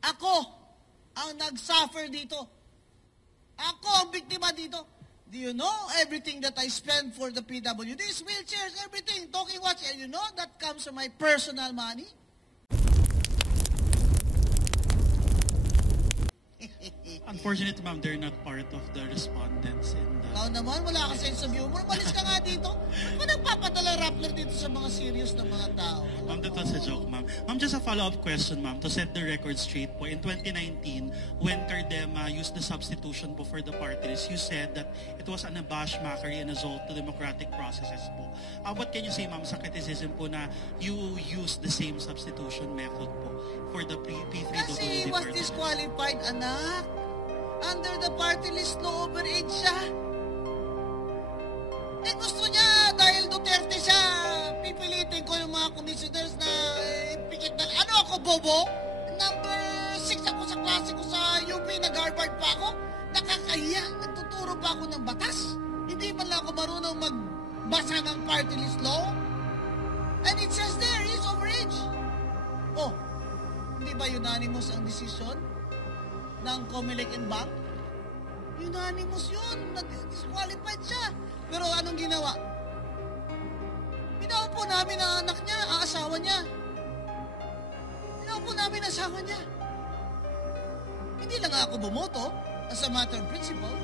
Ako ang nag-suffer dito. Ako ang biktima dito. Do you know everything that I spend for the PWDs, wheelchairs, everything, talking watch, and you know that comes from my personal money? Unfortunately, ma'am, they're not part of the respondents in the... Ikaw naman, wala ka sense of humor. Malis ka nga dito. Ba't nagpapadala Rappler dito sa mga serious na mga tao? Ma'am, that was a joke, ma'am. Ma'am, just a follow-up question, ma'am, to set the record straight po. In 2019, when Cardema used the substitution po for the party list, you said that it was an abashed mockery and assault to democratic processes po. What can you say, ma'am, sa criticism po na you used the same substitution method po for the P3WD? Kasi he was disqualified, anak. Under the party list, no overage siya. Eh gusto niya, dahil Duterte siya, pipilitin ko yung mga commissioners na pikit na, ano ako, bobo? Number 6 ako sa klase ko sa UP, nag-Harvard pa ako. Nakakahiya, nagtuturo pa ako ng batas. Hindi man lang ako marunong magbasa ng party list law. And it says there, he's overage. Oh, hindi ba unanimous ang decision ng Comelec and Bank? Unanimous yun. Disqualified siya. Pero anong ginawa? Pinaupo namin ang anak niya, ang asawa niya. Pinaupo namin ang asawa niya. Hindi lang ako bumoto as a matter of principle.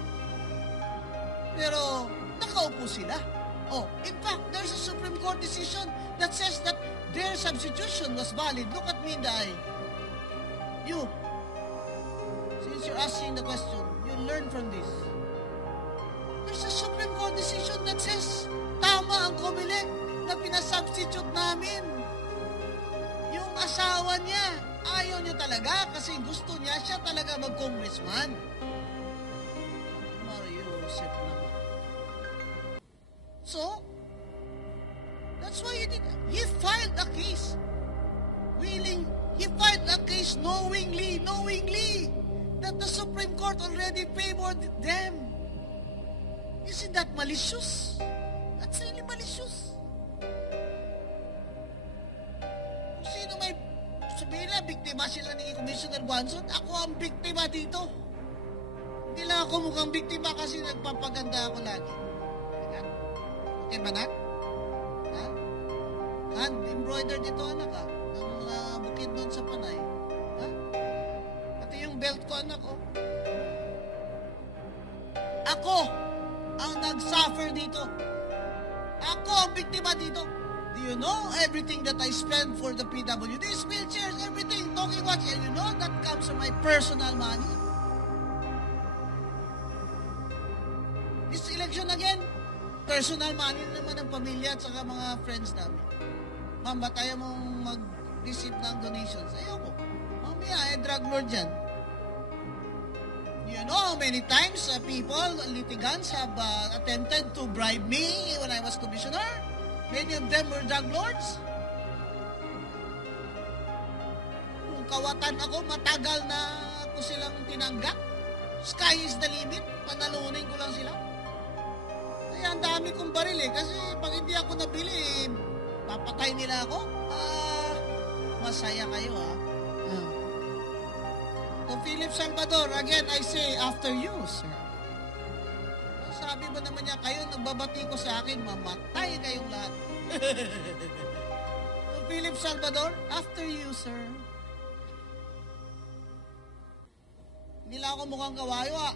Pero nakaupo sila. Oh, in fact, there's a Supreme Court decision that says that their substitution was valid. Look at me in the eye. You, since you're asking the question, you learn from this. There's a Supreme Court decision that says tama ang Comelec na pinasubstitute namin. Yung asawa niya, ayaw niya talaga kasi gusto niya siya talaga mag-congressman. Mario Joseph naman. So, that's why he filed a case. He filed a case knowingly that the Supreme Court already favored them. Isn't that malicious? That's really malicious. Kung sino may sabihin na, biktima sila ni Commissioner Guanzon, ako ang biktima dito. Hindi lang ako mukhang biktima kasi nagpapaganda ako lagi. Okay ba, anak? Ha? Hand embroidered dito, anak, ha? Ng mga bukid doon sa Panay. Ha? Pati yung belt ko, anak, oh. Ako ang nag-suffer dito. Ako ang biktima dito. Do you know everything that I spend for the PWDs, wheelchairs, everything, talking watch, and you know that comes from my personal money? This election again, personal money naman ng pamilya at saka mga friends namin. Ma'am, ba't ayaw mong mag-receive ng donations? Ayoko. Mamaya, drug lord yan. You know how many times people, litigants have attempted to bribe me when I was commissioner? Many of them were drug lords. Kung kawatan ako, matagal na ko silang tinanggap. Sky is the limit. Panalunin ko lang sila. Kaya ang dami kong baril eh. Kasi pag hindi ako nabili, papatay nila ako. Masaya kayo To Philip Salvador, again, I say, after you, sir. Sabi ba naman niya, kayo, nagbabati ko sa akin, mamatay kayong lahat. To Philip Salvador, after you, sir. Hindi lang ako mukhang kawayo,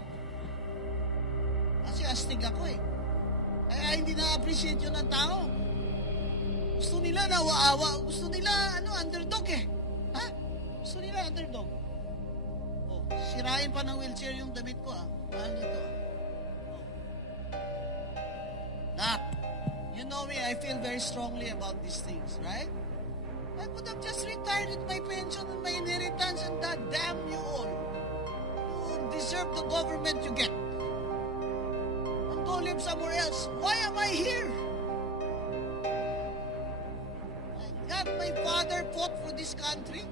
Kasi astig ako, Kaya hindi na-appreciate yun ng tao. Gusto nila nawa-awa. Gusto nila, underdog, Ha? Gusto nila underdog. Sirain pa ng wheelchair yung damit ko, Mahal nito, Nak, you know me, I feel very strongly about these things, right? I could have just retired with my pension and my inheritance and that, damn you all. You deserve the government you get. And go live somewhere else. Why am I here? My God, my father fought for this country.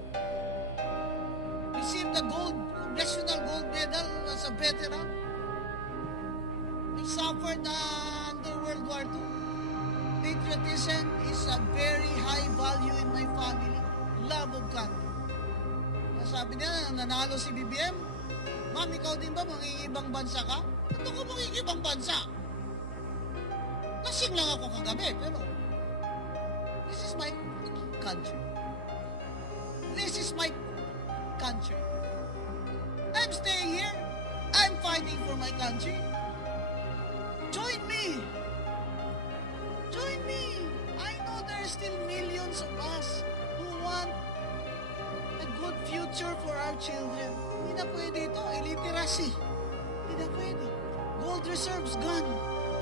Received the Congressional Gold Medal as a veteran. We suffered under World War II. Patriotism is a very high value in my family. Love of country. sabi niya, nanalo si BBM. Ma'am, ikaw din ba mangingibang bansa ka? Ano ko mangingibang bansa? Lasing lang ako kagabi, pero this is my country. This is my country. I'm staying here. I'm fighting for my country. Join me. Join me. I know there are still millions of us who want a good future for our children. Hindi na pwede ito. Illiteracy. Hindi na pwede. Gold reserves gone.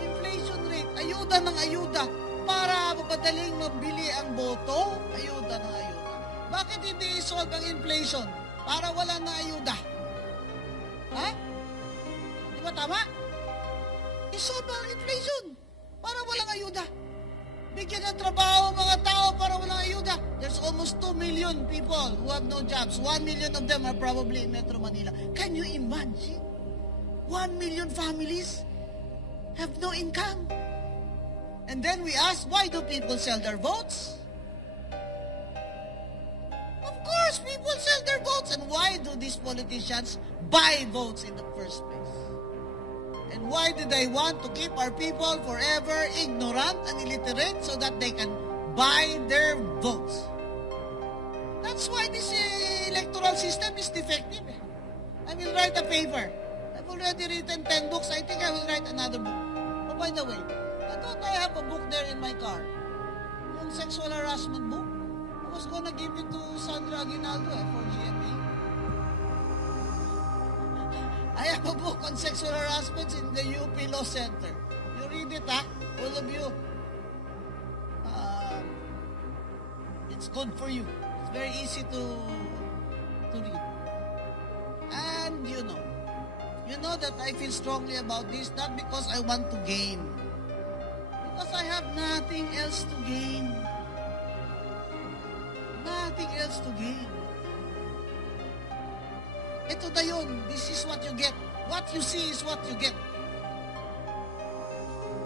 Inflation rate. Ayuda ng ayuda. Para mapadaling mabili ang boto. Ayuda ng ayuda. Bakit hindi isolve ang inflation? Para wala na ayuda. Ha? Di ba tama? Isolve ang inflation. Para walang ayuda. Bigyan ng trabaho ang mga tao para walang ayuda. There's almost 2 million people who have no jobs. 1 million of them are probably in Metro Manila. Can you imagine? 1 million families have no income. And then we ask, why do people sell their votes? Of course, people sell their votes. And why do these politicians buy votes in the first place? And why do they want to keep our people forever ignorant and illiterate so that they can buy their votes? That's why this electoral system is defective. I will write a paper. I've already written 10 books. I think I will write another book. Oh, by the way, I thought I have a book there in my car. Yung sexual harassment book. I was gonna give it to Sandra Aguinaldo for GMA. I have a book on sexual harassment in the UP Law Center. You read it, ha? All of you. It's good for you. It's very easy to read. And you know that I feel strongly about this, not because I want to gain. Because I have nothing else to gain. Nothing else to gain. Ito na yun. This is what you get. What you see is what you get.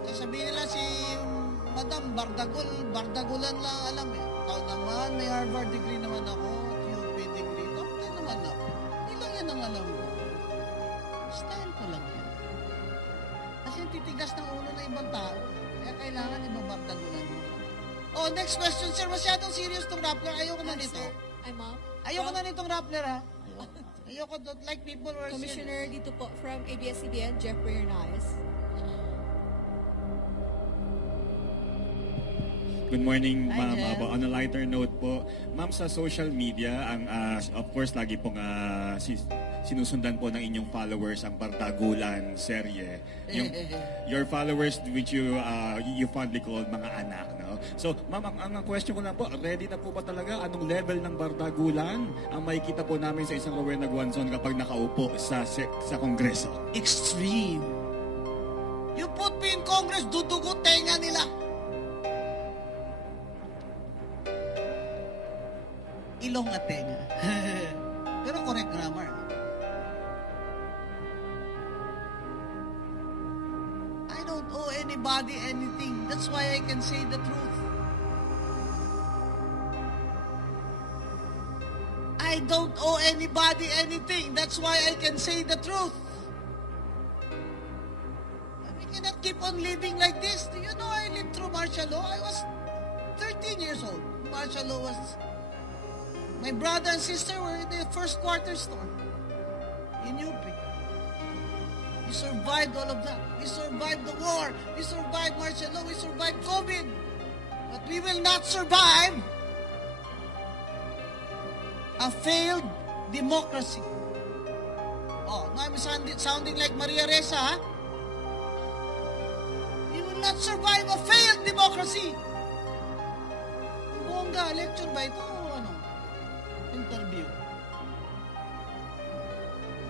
Sasabihin nila si Madam Bardagulan lang alam eh. Ikaw naman, may Harvard degree naman ako, UP degree. Tapos naman ako. Hindi lang yan ang alam ko. Style ko lang yan. Kasi titigas ng ulo ng ibang tao. Kaya kailangan ibabardagulan mo. Oh, next question, sir. Masyadong serious tong Rappler. Ayoko na nito. Ay, ma'am. Ayoko na nitong Rappler, ha? Ayoko, don't like people who are Commissioner dito po from ABS-CBN, Jeffrey Hernandez. Good morning, Hi, ma'am. Jeff. On a lighter note po, ma'am, sa social media, ang of course, lagi pong sinusundan po ng inyong followers ang Bardagulan serye. Your followers, which you fondly call mga anak, no? So, ma'am, ang question ko lang po, ready na po ba talaga? Anong level ng Bardagulan ang makikita po namin sa isang Rowena Guanzon kapag nakaupo sa Kongreso? extreme. You put me in Congress, dudugo tenga nila. Ilong at tenga. Pero correct grammar. I don't owe anybody anything. That's why I can say the truth. I don't owe anybody anything. That's why I can say the truth. We cannot keep on living like this. Do you know I lived through martial law? I was 13 years old. Martial law was... My brother and sister were in the first quarter store in UP. We survived all of that. We survived the war. We survived martial law. We survived COVID. But we will not survive a failed democracy. Oh, now I'm sounding like Maria Ressa, ha? We will not survive a failed democracy. Bongga, lecture ba ito? Interview.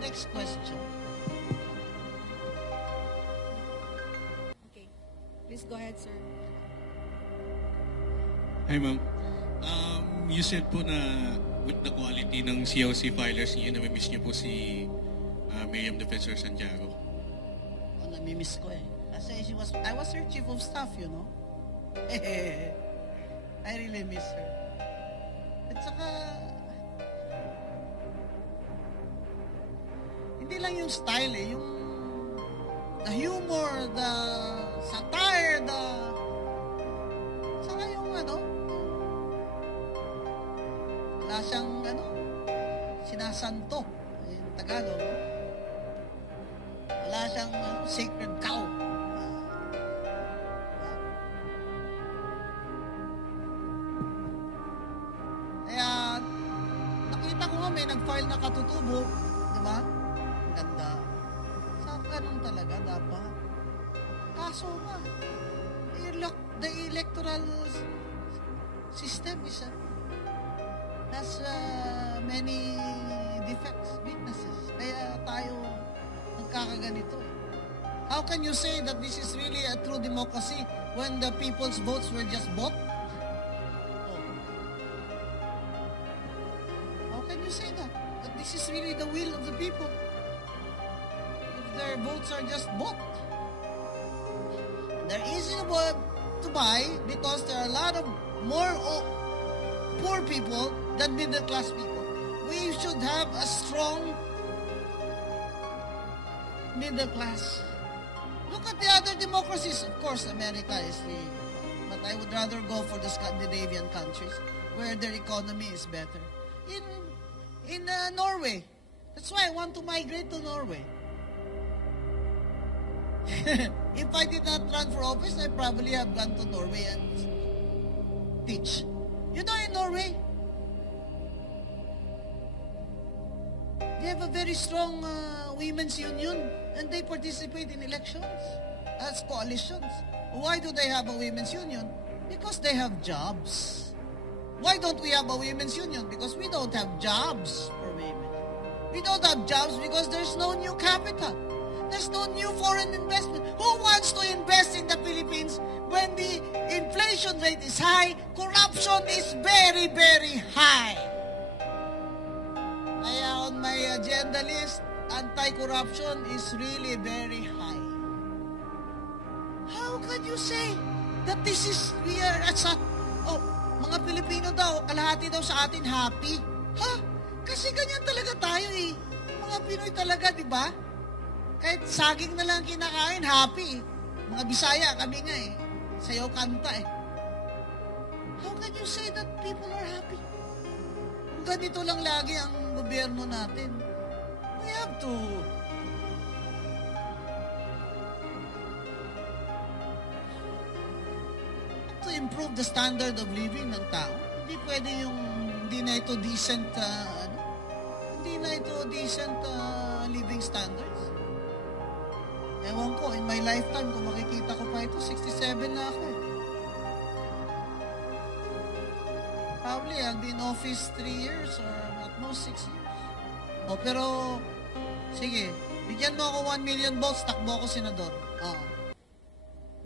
Next question. Okay. Please go ahead, sir. Hi, ma'am. You said po na with the quality ng COC filers niyo, namimiss niyo po si Miriam Defensor Santiago. Oh, namimiss ko eh. Kasi I was her chief of staff, you know. I really miss her. At saka, lang yung style eh. Yung the humor, the satire, saka yung wala siyang sinasanto. Yung Tagalog. Wala siyang sacred cow. Kaya, nakita ko nga may nag-file na katutubo. Di ba? Ang ganda. Sa ganun talaga dapat. Kaso nga, the electoral system has many defects, weaknesses. Kaya tayo nagkakaganito. How can you say that this is really a true democracy when the people's votes were just bought? How can you say that? That this is really the will of the people? If their votes are just bought. They're easy to buy because there are a lot of more poor people than middle class people. We should have a strong middle class. Look at the other democracies. Of course, America is but I would rather go for the Scandinavian countries where their economy is better. In Norway. That's why I want to migrate to Norway. If I did not run for office, I probably have gone to Norway and teach. You know, in Norway, they have a very strong women's union and they participate in elections as coalitions. Why do they have a women's union? Because they have jobs. Why don't we have a women's union? Because we don't have jobs for women. We don't have jobs because there's no new capital. There's no new foreign investment. Who wants to invest in the Philippines when the inflation rate is high, corruption is very, very high? Kaya on my agenda list, anti-corruption is really very high. How can you say that we are at mga Pilipino daw, kalahati daw sa atin happy? Kasi ganyan talaga tayo eh. Mga Pinoy talaga, di ba? Kahit saging na lang kinakain, happy. Mga Bisaya, kami nga eh. Sayaw kanta eh. How can you say that people are happy? Kung ganito lang lagi ang gobyerno natin, we have to improve the standard of living ng tao. Hindi pwede hindi na ito decent living standards. Ewan ko, in my lifetime, kung makikita ko pa ito, 67 na ako eh. Probably, I'll be in office 3 years or at most 6 years. Pero, sige, bigyan mo ako 1 million votes, takbo ako senador.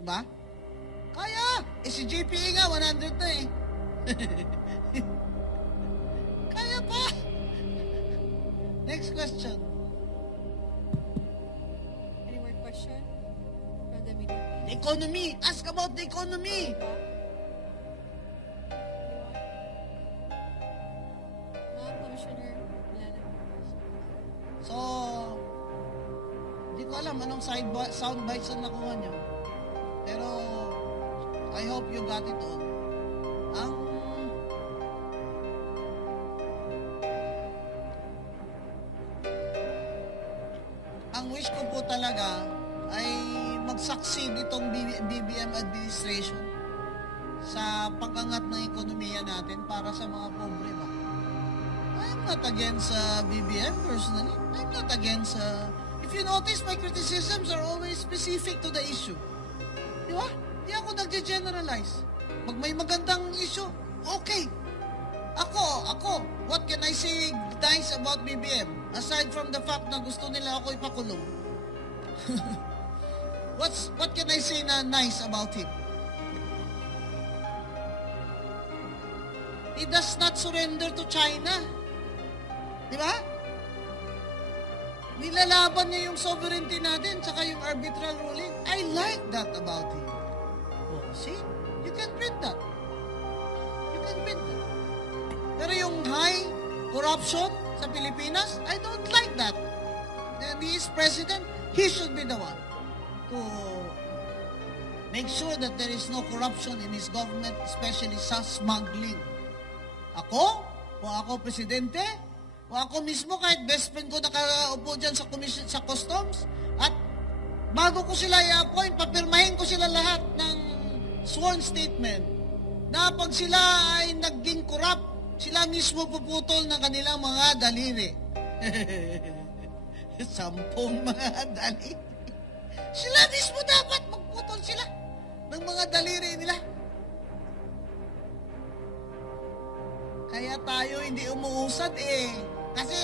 Diba? Kaya! Si JPE nga, 100 na eh. Kaya pa! Next question. Any more question from the media? The economy. Ask about the economy. Ma'am, Commissioner, wala na. So, hindi ko alam anong sound bites ang nakuha nyo. Pero, I hope you got it all. Ang wish ko po talaga ay mag-succeed itong BBM administration sa pag-angat ng ekonomiya natin para sa mga pobre ba. I'm not against BBM personally. I'm not against if you notice, my criticisms are always specific to the issue. Di ba? Di ako nagge-generalize. Pag may magandang issue, okay. Ako, what can I say nice about BBM? Aside from the fact na gusto nila ako ipakulong. What can I say na nice about him? He does not surrender to China. Di ba? Nilalaban niya yung sovereignty natin tsaka yung arbitral ruling. I like that about him. See? You can print that. Pero yung high corruption sa Pilipinas, I don't like that. he is president, he should be the one to make sure that there is no corruption in his government, especially sa smuggling. Ako, kung ako presidente, kung ako mismo, kahit best friend ko nakaupo dyan sa customs, at bago ko sila i-appoint, papirmahin ko sila lahat ng sworn statement na pag sila ay naging corrupt, sila mismo puputol ng kanilang mga daliri. 10 mga daliri. Sila mismo dapat magputol sila ng mga daliri nila. Kaya tayo hindi umuusad Kasi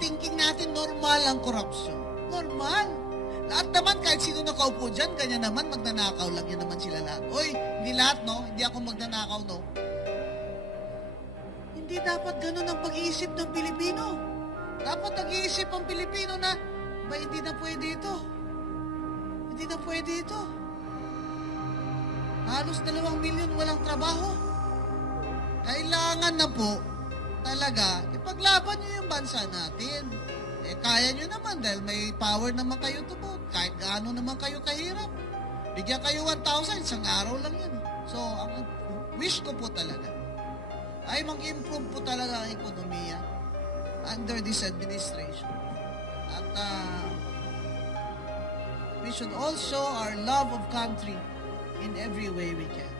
thinking natin normal ang corruption. Normal. Lahat naman, kahit sino nakaupo dyan, ganyan naman, magnanakaw lang yan naman sila lahat. Oy, hindi lahat, no? Hindi ako magnanakaw, no? Hindi dapat ganun ang pag-iisip ng Pilipino. Dapat nag-iisip ang Pilipino na, ba hindi na pwede ito? Hindi na pwede ito. Halos 2 milyon walang trabaho. Kailangan na po, talaga, ipaglaban nyo yung bansa natin. Kaya nyo naman dahil may power naman kayo to vote. Kahit gaano naman kayo kahirap. Bigyan kayo 1,000, isang araw lang yan. So, ang wish ko po talaga ay mag-improve po talaga ang ekonomiya under this administration. At we should all show our love of country in every way we can.